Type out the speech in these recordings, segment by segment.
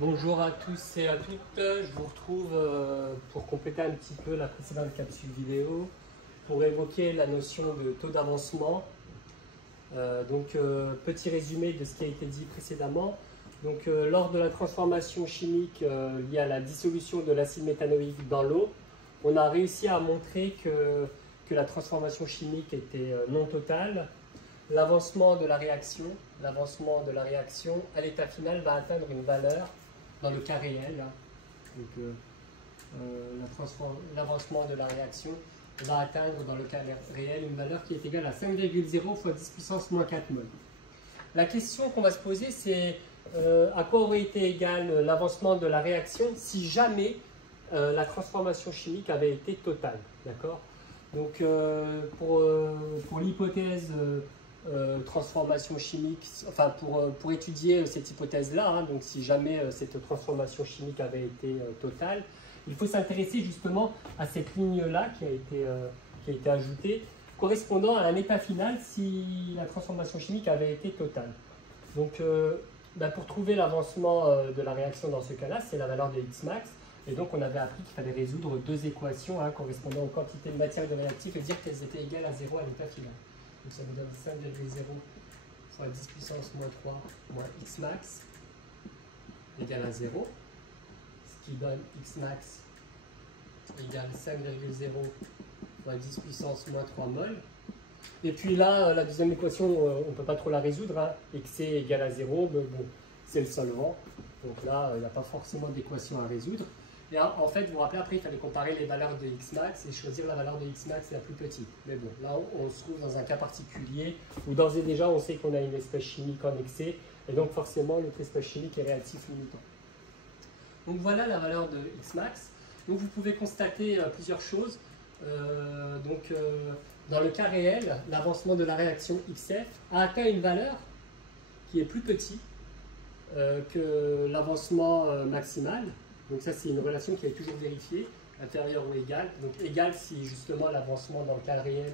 Bonjour à tous et à toutes, je vous retrouve pour compléter un petit peu la précédente capsule vidéo pour évoquer la notion de taux d'avancement. Petit résumé de ce qui a été dit précédemment. Lors de la transformation chimique liée à la dissolution de l'acide méthanoïque dans l'eau, on a réussi à montrer que la transformation chimique était non totale. L'avancement de la réaction à l'état final va atteindre une valeur dans le cas réel. L'avancement de la réaction va atteindre dans le cas réel une valeur qui est égale à 5,0 fois 10 puissance moins 4 mol. La question qu'on va se poser, c'est à quoi aurait été égal l'avancement de la réaction si jamais la transformation chimique avait été totale. D'accord ? Donc pour l'hypothèse transformation chimique, enfin pour étudier cette hypothèse-là, donc si jamais cette transformation chimique avait été totale, il faut s'intéresser justement à cette ligne-là qui a été ajoutée, correspondant à un état final si la transformation chimique avait été totale. Donc pour trouver l'avancement de la réaction dans ce cas-là, c'est la valeur de Xmax. Et donc on avait appris qu'il fallait résoudre deux équations correspondant aux quantités de matière et de réactifs et dire qu'elles étaient égales à 0 à l'état final. Donc ça nous donne 5,0 fois 10 puissance moins 3 moins Xmax égale à 0. Ce qui donne Xmax égale 5,0 fois 10 puissance moins 3 mol. Et puis là, la deuxième équation, on ne peut pas trop la résoudre. Xc égale à 0, mais bon, c'est le solvant. Donc là, il n'y a pas forcément d'équation à résoudre. Et en fait, vous vous rappelez, après, il fallait comparer les valeurs de Xmax et choisir la valeur de Xmax la plus petite. Mais bon, là, on se trouve dans un cas particulier où d'ores et déjà, on sait qu'on a une espèce chimique en excès. Et donc, forcément, notre espèce chimique est réactif limitant. Donc, voilà la valeur de Xmax. Donc, vous pouvez constater plusieurs choses. Dans le cas réel, l'avancement de la réaction XF a atteint une valeur qui est plus petite que l'avancement maximal. Donc ça, c'est une relation qui est toujours vérifiée, inférieure ou égale. Donc égale si justement l'avancement dans le cas réel,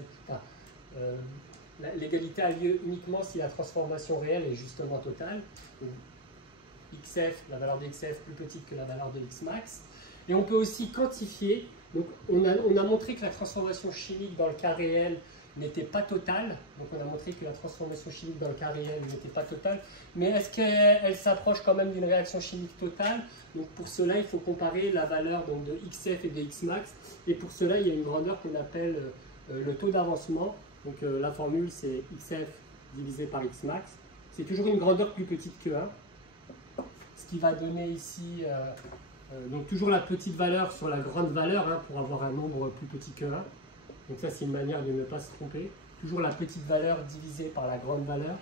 l'égalité a lieu uniquement si la transformation réelle est justement totale. Donc, XF, la valeur de XF plus petite que la valeur de Xmax. Et on peut aussi quantifier. Donc on a montré que la transformation chimique dans le cas réel n'était pas totale. Donc on a montré que la transformation chimique dans le cas réel n'était pas totale. Mais est-ce qu'elle s'approche quand même d'une réaction chimique totale? Donc pour cela, il faut comparer la valeur donc, de XF et de Xmax. Et pour cela, il y a une grandeur qu'on appelle le taux d'avancement. Donc la formule, c'est XF divisé par Xmax. C'est toujours une grandeur plus petite que 1. Ce qui va donner ici... donc toujours la petite valeur sur la grande valeur pour avoir un nombre plus petit que 1. Donc ça, c'est une manière de ne pas se tromper. Toujours la petite valeur divisée par la grande valeur.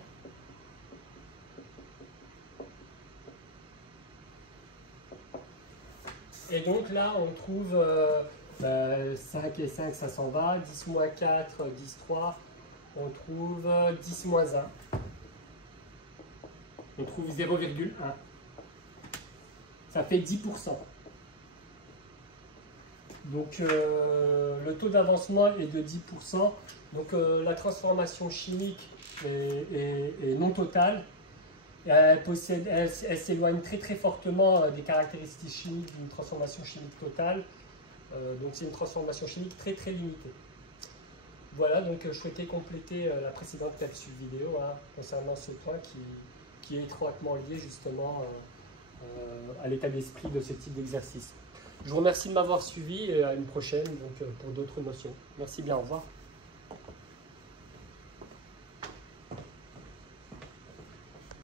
Et donc là, on trouve 5 et 5, ça s'en va. 10 moins 4, 10, 3. On trouve 10 moins 1. On trouve 0,1. Ça fait 10%. Donc le taux d'avancement est de 10%. Donc la transformation chimique est non totale. Elle s'éloigne très très fortement des caractéristiques chimiques d'une transformation chimique totale. Donc c'est une transformation chimique très très limitée. Voilà, donc je souhaitais compléter la précédente capsule vidéo concernant ce point qui est étroitement lié justement à l'état d'esprit de ce type d'exercice. Je vous remercie de m'avoir suivi et à une prochaine pour d'autres notions. Merci bien, au revoir.